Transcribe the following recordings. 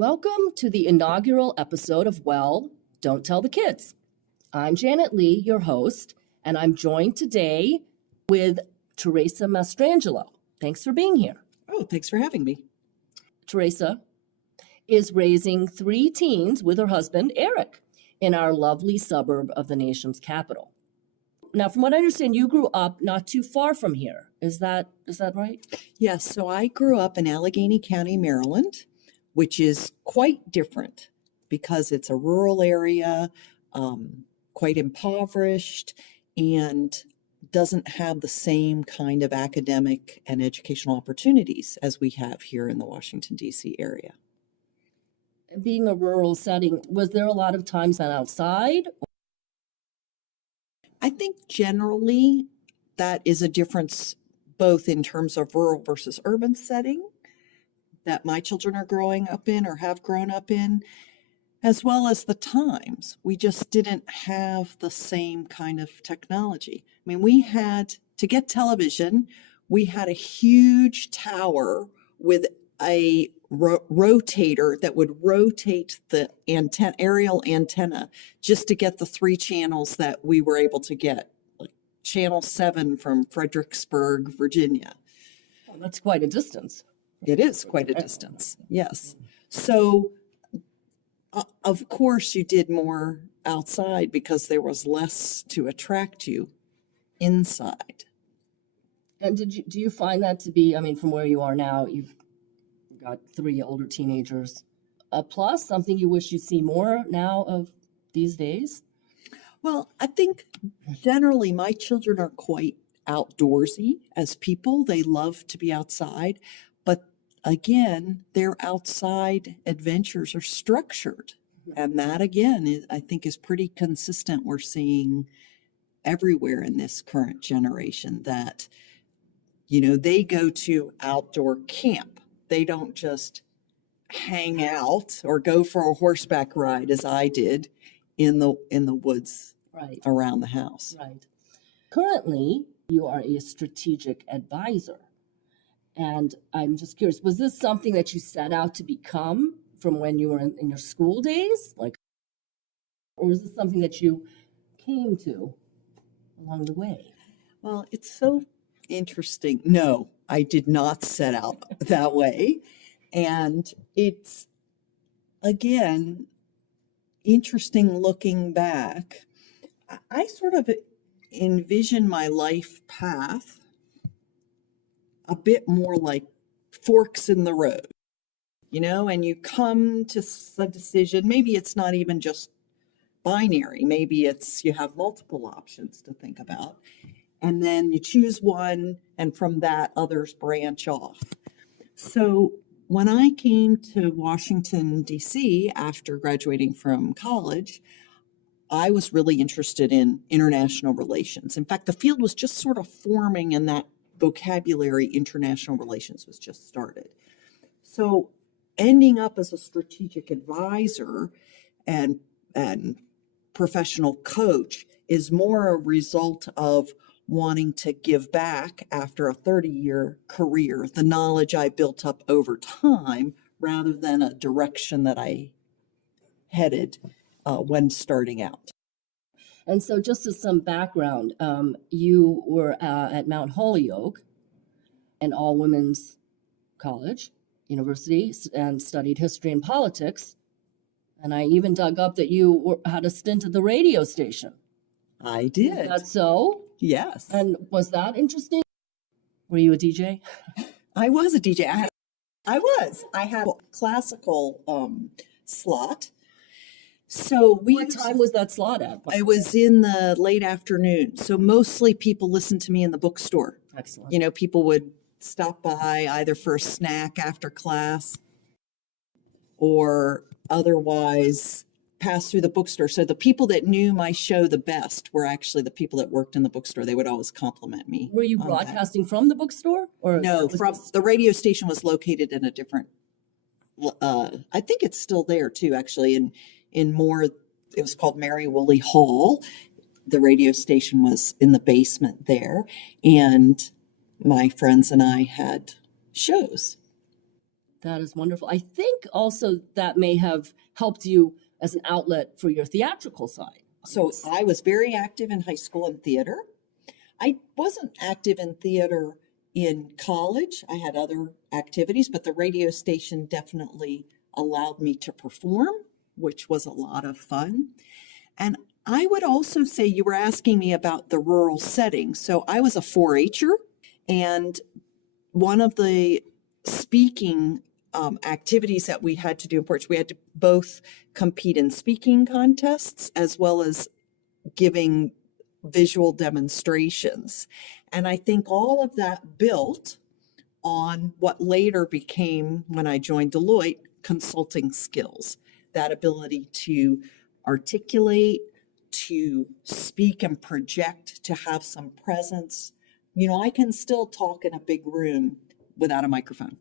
Welcome to the inaugural episode of Well, Don't Tell the Kids. I'm Janet Lee, your host, and I'm joined today with Teresa Mastrangelo. Thanks for being here. Oh, thanks for having me. Teresa is raising 3 teens with her husband, Eric, in our lovely suburb of the nation's capital. Now, from what I understand, you grew up not too far from here. Is that right? Yes, so I grew up in Allegheny County, Maryland, which is quite different because it's a rural area, quite impoverished, and doesn't have the same kind of academic and educational opportunities as we have here in the Washington, D.C. area. Being a rural setting, was there a lot of time spent outside? I think generally that is a difference both in terms of rural versus urban setting that my children are growing up in or have grown up in, as well as the times. We just didn't have the same kind of technology. I mean, we had, to get television, we had a huge tower with a rotator that would rotate the aerial antenna just to get the 3 channels that we were able to get, like Channel 7 from Fredericksburg, Virginia. Well, that's quite a distance. It is quite a distance, yes. So, of course, you did more outside because there was less to attract you inside. And do you find that to be, I mean, from where you are now, you've got 3 older teenagers, a plus, something you wish you'd see more now of these days? Well, I think generally my children are quite outdoorsy as people. They love to be outside. But again, their outside adventures are structured. And that, again, I think is pretty consistent. We're seeing everywhere in this current generation that, they go to outdoor camp. They don't just hang out or go for a horseback ride as I did in the woods around the house. Right. Currently, you are a strategic advisor. And I'm just curious, was this something that you set out to become from when you were in your school days? Or was this something that you came to along the way? Well, it's so interesting. No, I did not set out that way. And it's, again, interesting looking back. I sort of envision my life path a bit more like forks in the road, and you come to a decision. Maybe it's not even just binary. Maybe it's you have multiple options to think about. And then you choose one, and from that, others branch off. So when I came to Washington, D.C. after graduating from college, I was really interested in international relations. In fact, the field was just sort of forming, and that vocabulary, international relations, was just started. So ending up as a strategic advisor and professional coach is more a result of wanting to give back after a 30-year career, the knowledge I built up over time, rather than a direction that I headed when starting out. And so just as some background, you were at Mount Holyoke, an all-women's college, university, and studied history and politics. And I even dug up that you had a stint at the radio station. I did. Is that so? Yes. And was that interesting? Were you a DJ? I was a DJ. I had a classical slot. So what time was that slot at? I was in the late afternoon. So mostly people listened to me in the bookstore. Excellent. People would stop by either for a snack after class or otherwise pass through the bookstore. So the people that knew my show the best were actually the people that worked in the bookstore. They would always compliment me. Were you broadcasting from the bookstore? Or no, the radio station was located in a different, I think it's still there too, actually, in more, it was called Mary Woolley Hall. The radio station was in the basement there, and my friends and I had shows. That is wonderful. I think also that may have helped you as an outlet for your theatrical side. So I was very active in high school in theater. I wasn't active in theater in college. I had other activities, but the radio station definitely allowed me to perform, which was a lot of fun. And I would also say, you were asking me about the rural setting. So I was a 4-H'er, and one of the speaking activities that we had to do in Porch, we had to both compete in speaking contests as well as giving visual demonstrations. And I think all of that built on what later became, when I joined Deloitte, consulting skills, that ability to articulate, to speak and project, to have some presence. You know, I can still talk in a big room without a microphone.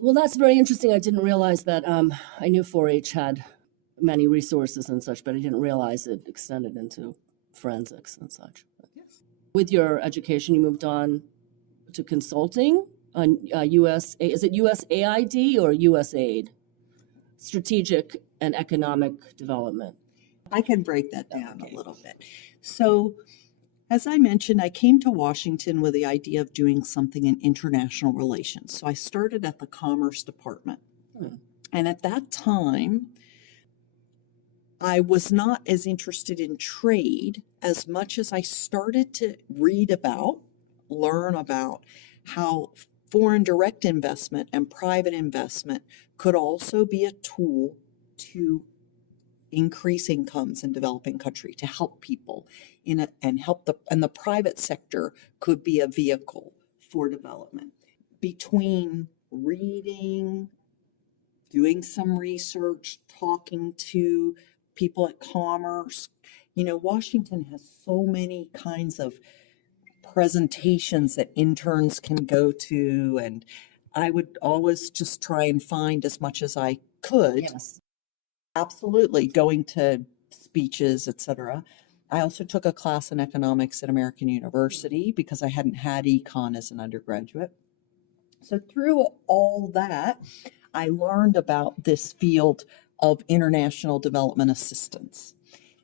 Well, that's very interesting. I didn't realize that. I knew 4-H had many resources and such, but I didn't realize it extended into forensics and such. Yes. With your education, you moved on to consulting on is it USAID or USAID? Strategic and Economic Development. I can break that down a little bit. So, as I mentioned, I came to Washington with the idea of doing something in international relations. So I started at the Commerce Department. And at that time, I was not as interested in trade as much as I started to read about, learn about how foreign direct investment and private investment could also be a tool to increase incomes in developing country, to help people and the private sector could be a vehicle for development. Between reading, doing some research, talking to people at Commerce, you know, Washington has so many kinds of presentations that interns can go to, and I would always just try and find as much as I could. Yes. Absolutely, going to speeches, etc. I also took a class in economics at American University because I hadn't had econ as an undergraduate. So through all that, I learned about this field of international development assistance.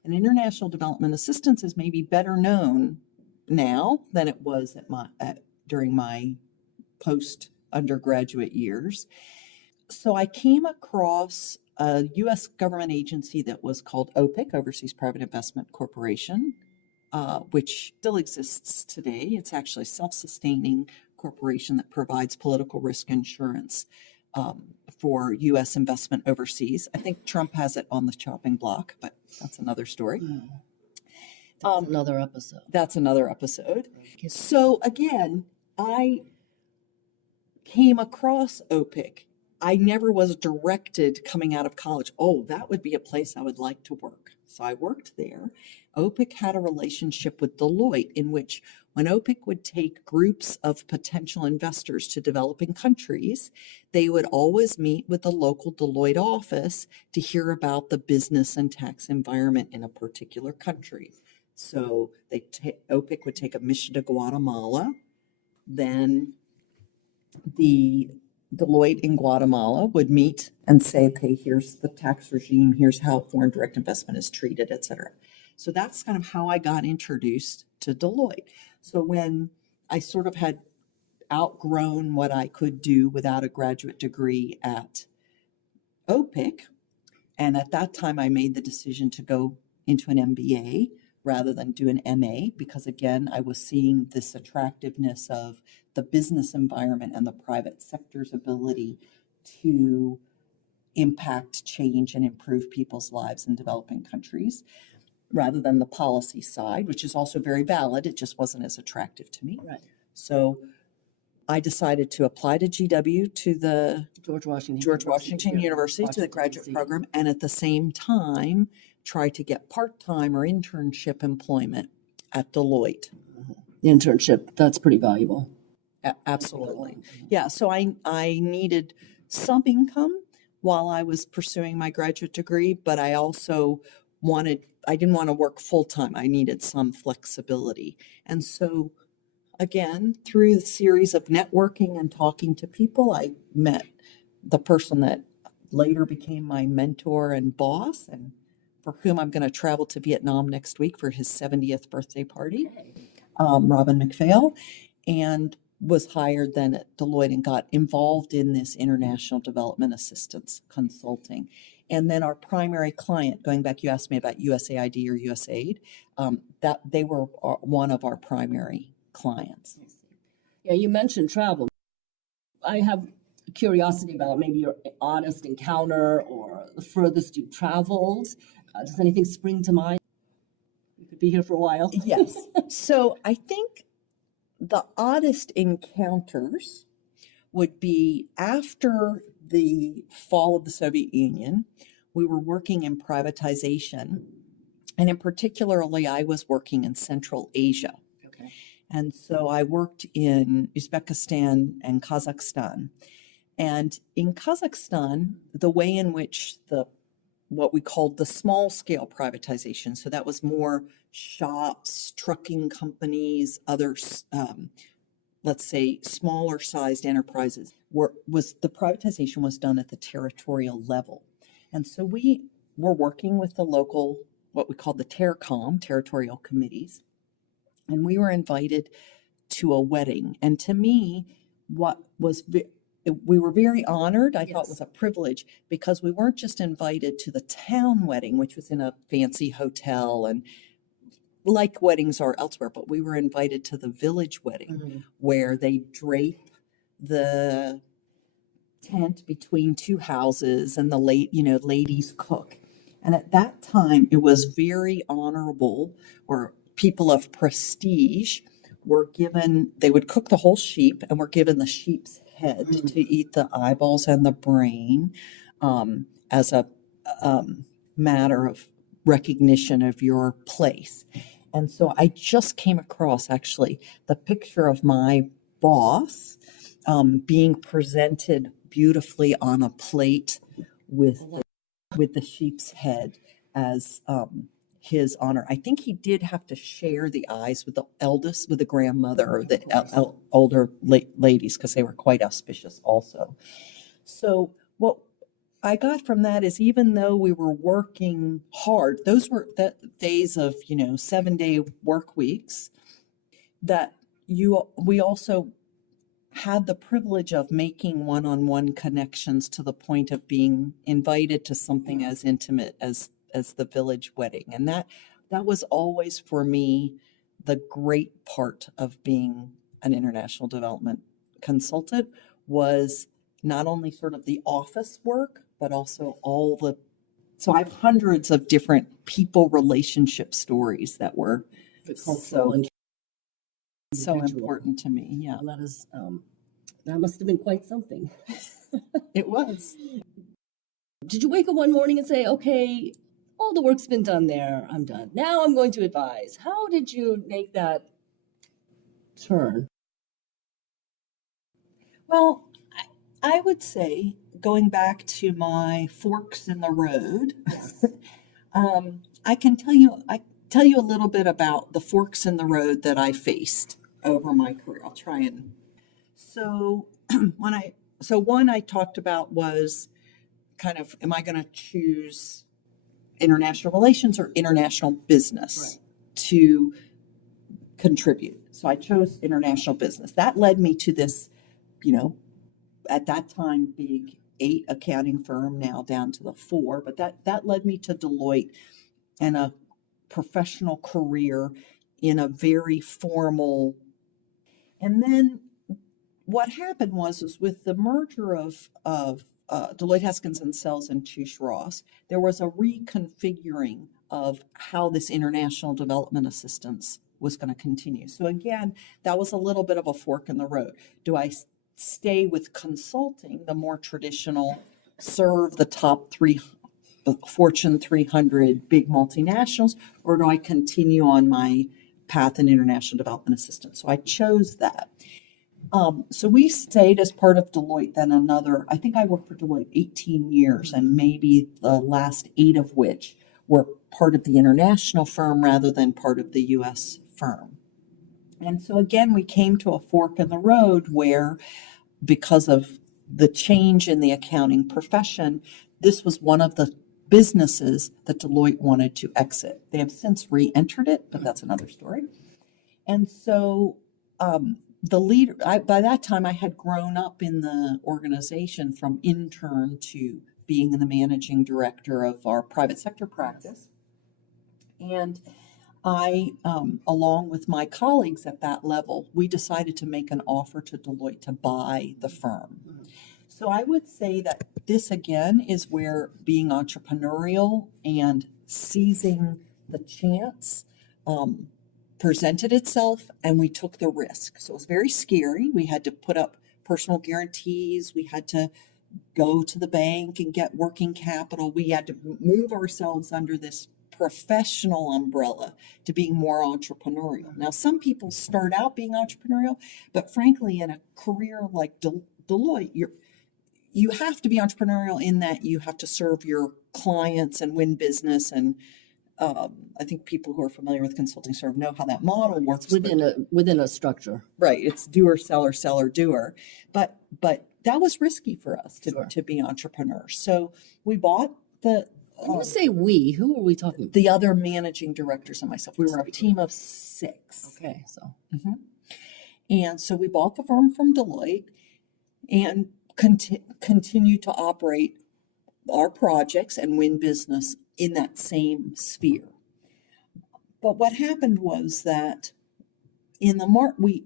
And international development assistance is maybe better known now than it was during my post-undergraduate years. So I came across a U.S. government agency that was called OPIC, Overseas Private Investment Corporation, which still exists today. It's actually a self-sustaining corporation that provides political risk insurance for U.S. investment overseas. I think Trump has it on the chopping block, but that's another story. That's another episode. That's another episode. So again, I came across OPIC. I never was directed coming out of college, oh, that would be a place I would like to work. So I worked there. OPIC had a relationship with Deloitte in which when OPIC would take groups of potential investors to developing countries, they would always meet with the local Deloitte office to hear about the business and tax environment in a particular country. So OPIC would take a mission to Guatemala, then the Deloitte in Guatemala would meet and say, okay, here's the tax regime, here's how foreign direct investment is treated, et cetera. So that's kind of how I got introduced to Deloitte. So when I sort of had outgrown what I could do without a graduate degree at OPIC, and at that time I made the decision to go into an MBA rather than do an MA, because again, I was seeing this attractiveness of the business environment and the private sector's ability to impact change and improve people's lives in developing countries, rather than the policy side, which is also very valid. It just wasn't as attractive to me. Right. So I decided to apply to GW, to the George Washington University, to the graduate program, and at the same time try to get part-time or internship employment at Deloitte. Internship, that's pretty valuable. Absolutely. Yeah, so I needed some income while I was pursuing my graduate degree, but I also I didn't want to work full-time. I needed some flexibility. And so again, through the series of networking and talking to people, I met the person that later became my mentor and boss, and for whom I'm going to travel to Vietnam next week for his 70th birthday party, Robin McPhail, and was hired then at Deloitte and got involved in this international development assistance consulting. And then our primary client, going back, you asked me about USAID or USAID, that they were one of our primary clients. Yeah, you mentioned travel. I have curiosity about maybe your oddest encounter or the furthest you've traveled. Does anything spring to mind? You could be here for a while. Yes. So I think the oddest encounters would be after the fall of the Soviet Union. We were working in privatization, and in particularly, I was working in Central Asia. Okay. And so I worked in Uzbekistan and Kazakhstan. And in Kazakhstan, the way in which what we called the small scale privatization, so that was more shops, trucking companies, others, let's say smaller sized enterprises, the privatization was done at the territorial level. And so we were working with the local, what we called the TERCOM, territorial committees, and we were invited to a wedding. And to me, we were very honored. I thought it was a privilege because we weren't just invited to the town wedding, which was in a fancy hotel and like weddings are elsewhere, but we were invited to the village wedding where they drape the tent between two houses and the ladies cook. And at that time, it was very honorable, or people of prestige were given, they would cook the whole sheep and were given the sheep's head to eat the eyeballs and the brain as a matter of recognition of your place. And so I just came across actually the picture of my boss being presented beautifully on a plate with the sheep's head as his honor. I think he did have to share the eyes with the grandmother or the older ladies because they were quite auspicious also. So what I got from that is even though we were working hard, those were days of 7-day work weeks, that we also had the privilege of making one-on-one connections to the point of being invited to something as intimate as the village wedding. And that was always for me the great part of being an international development consultant, was not only sort of the office work, but also so I have hundreds of different people relationship stories that were so important to me. Yeah. Well, that must have been quite something. It was. Did you wake up one morning and say, okay, all the work's been done there, I'm done. Now I'm going to advise. How did you make that turn? Well, I would say, going back to my forks in the road, I can tell you a little bit about the forks in the road that I faced over my career. I'll try and. So one I talked about was kind of, am I going to choose international relations or international business to contribute? So I chose international business. That led me to this, at that time, big 8 accounting firm, now down to the 4, but that led me to Deloitte and a professional career in a very formal. And then what happened was with the merger of Deloitte Haskins and Sells and Touche Ross, there was a reconfiguring of how this international development assistance was going to continue. So again, that was a little bit of a fork in the road. Do I stay with consulting, the more traditional, serve the top 3 Fortune 300 big multinationals, or do I continue on my path in international development assistance? So I chose that. So we stayed as part of Deloitte then I think I worked for Deloitte 18 years, and maybe the last 8 of which were part of the international firm rather than part of the U.S. firm. And so again, we came to a fork in the road where, because of the change in the accounting profession, this was one of the businesses that Deloitte wanted to exit. They have since re-entered it, but that's another story. And so the leader, by that time, I had grown up in the organization from intern to being the managing director of our private sector practice. And I, along with my colleagues at that level, we decided to make an offer to Deloitte to buy the firm. So I would say that this again is where being entrepreneurial and seizing the chance presented itself, and we took the risk. So it was very scary. We had to put up personal guarantees. We had to go to the bank and get working capital. We had to move ourselves under this professional umbrella to being more entrepreneurial. Now, some people start out being entrepreneurial, but frankly, in a career like Deloitte, you have to be entrepreneurial in that you have to serve your clients and win business. And I think people who are familiar with consulting sort of know how that model works. Within a structure. Right. It's doer, seller, doer. But that was risky for us to be entrepreneurs. So we bought the. When you say we, who are we talking about? The other managing directors and myself. We were a team of 6. Okay, so. And so we bought the firm from Deloitte and continued to operate our projects and win business in that same sphere. But what happened was that in the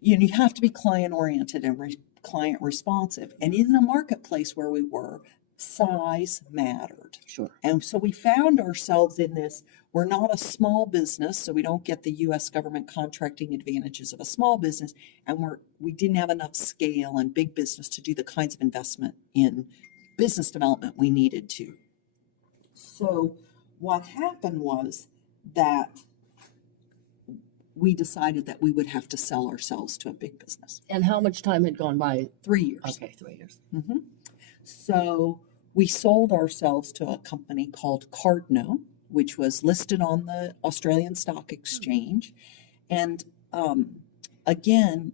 you have to be client oriented and client responsive. And in the marketplace where we were, size mattered. Sure. And so we found ourselves in this, we're not a small business, so we don't get the US government contracting advantages of a small business, and we didn't have enough scale and big business to do the kinds of investment in business development we needed to. So what happened was that we decided that we would have to sell ourselves to a big business. And how much time had gone by? 3 years. Okay, 3 years. So we sold ourselves to a company called Cardno, which was listed on the Australian Stock Exchange. And again,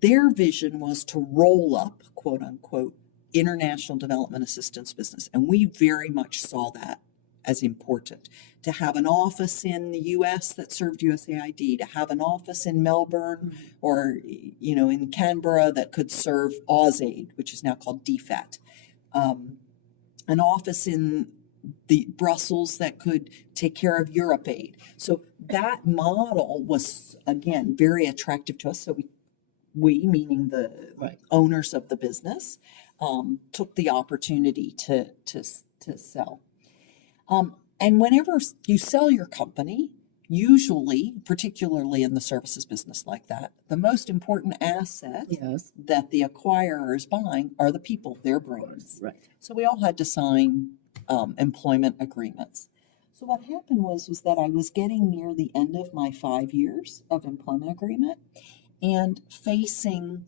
their vision was to roll up, quote unquote, international development assistance business. And we very much saw that as important. To have an office in the US that served USAID, to have an office in Melbourne or in Canberra that could serve AusAid, which is now called DFAT. An office in the Brussels that could take care of Europe aid. So that model was, again, very attractive to us. So we meaning the owners of the business, took the opportunity to sell. And whenever you sell your company, usually, particularly in the services business like that, the most important asset that the acquirer is buying are the people, their brains. Right. So we all had to sign employment agreements. So what happened was that I was getting near the end of my 5 years of employment agreement and facing,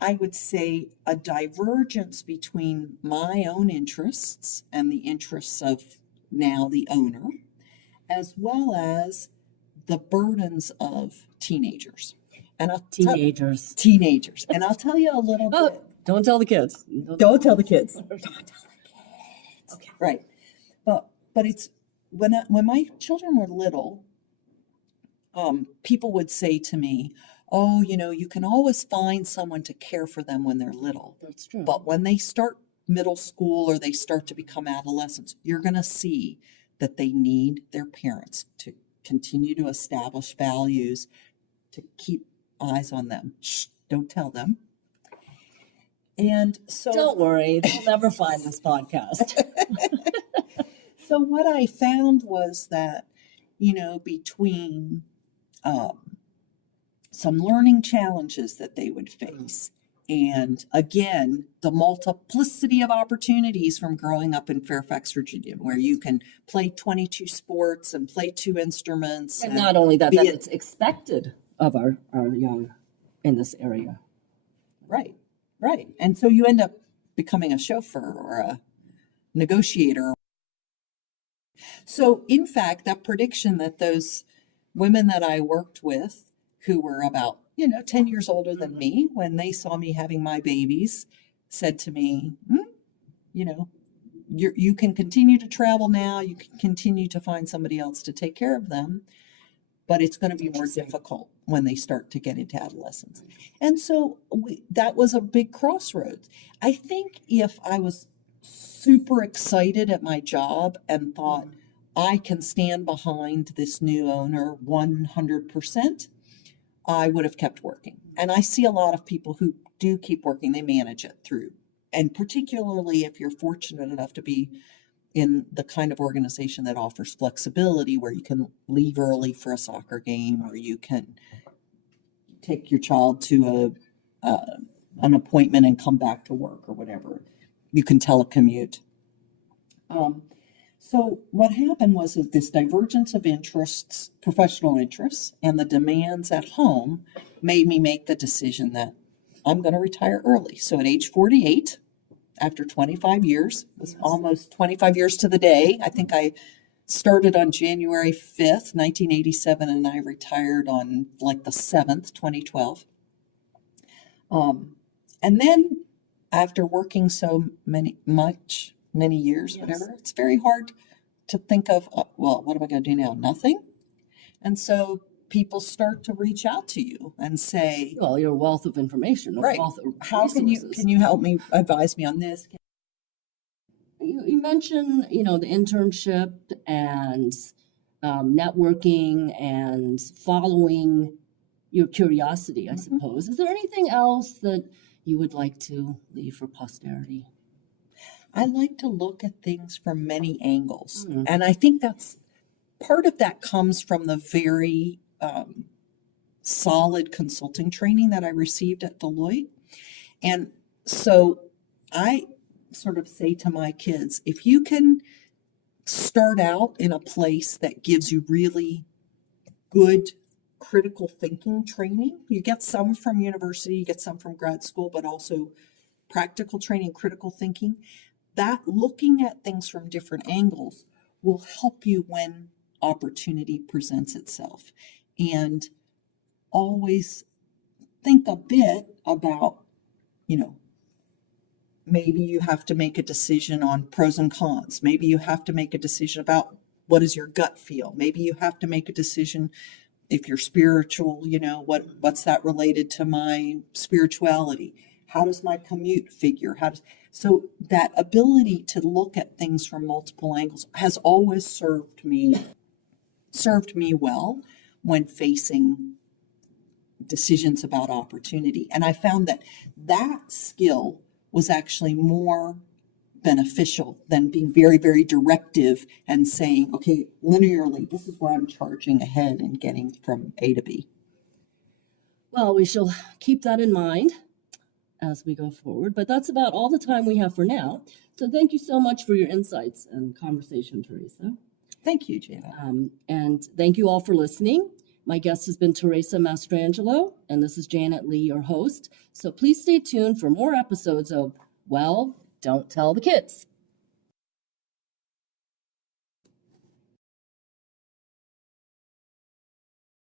I would say, a divergence between my own interests and the interests of now the owner, as well as the burdens of teenagers. And Teenagers. And I'll tell you a little bit. Don't tell the kids. Don't tell the kids. Don't tell the kids. Okay, right. But it's when my children were little, people would say to me, "Oh, you can always find someone to care for them when they're little." That's true. But when they start middle school or they start to become adolescents, you're going to see that they need their parents to continue to establish values, to keep eyes on them. Shh, don't tell them. And so don't worry, they'll never find this podcast. So what I found was that, between some learning challenges that they would face, and again, the multiplicity of opportunities from growing up in Fairfax, Virginia, where you can play 22 sports and play 2 instruments. And not only that, it's expected of our young in this area. Right. And so you end up becoming a chauffeur or a negotiator. So in fact, that prediction that those women that I worked with who were about, 10 years older than me, when they saw me having my babies, said to me, you know, you can continue to travel now, you can continue to find somebody else to take care of them, but it's going to be more difficult when they start to get into adolescence. And so that was a big crossroads. I think if I was super excited at my job and thought, I can stand behind this new owner 100%, I would have kept working. And I see a lot of people who do keep working, they manage it through. And particularly if you're fortunate enough to be in the kind of organization that offers flexibility, where you can leave early for a soccer game, or you can take your child to an appointment and come back to work, or whatever. You can telecommute. So what happened was that this divergence of interests, professional interests, and the demands at home made me make the decision that I'm going to retire early. So at age 48, after 25 years, it was almost 25 years to the day. I think I started on January 5th, 1987, and I retired on like the 7th, 2012. And then after working so many years, whatever, it's very hard to think of, well, what am I going to do now? Nothing. And so people start to reach out to you and say, well, your wealth of information, right, wealth of how can you help me, advise me on this? You mentioned, the internship and networking and following your curiosity, I suppose. Is there anything else that you would like to leave for posterity? I like to look at things from many angles. And I think that's part of that comes from the very solid consulting training that I received at Deloitte. And so I sort of say to my kids, if you can start out in a place that gives you really good critical thinking training, you get some from university, you get some from grad school, but also practical training, critical thinking, that looking at things from different angles will help you when opportunity presents itself. And always think a bit about, maybe you have to make a decision on pros and cons. Maybe you have to make a decision about what does your gut feel. Maybe you have to make a decision if you're spiritual, what's that related to my spirituality? How does my commute figure? So that ability to look at things from multiple angles has always served me well when facing decisions about opportunity. And I found that skill was actually more beneficial than being very, very directive and saying, okay, linearly, this is where I'm charging ahead and getting from A to B. Well, we shall keep that in mind as we go forward, but that's about all the time we have for now. So thank you so much for your insights and conversation, Teresa. Thank you, Janet. And thank you all for listening. My guest has been Teresa Mastrangelo, and this is Janet Lee, your host. So please stay tuned for more episodes of Well, Don't Tell the Kids.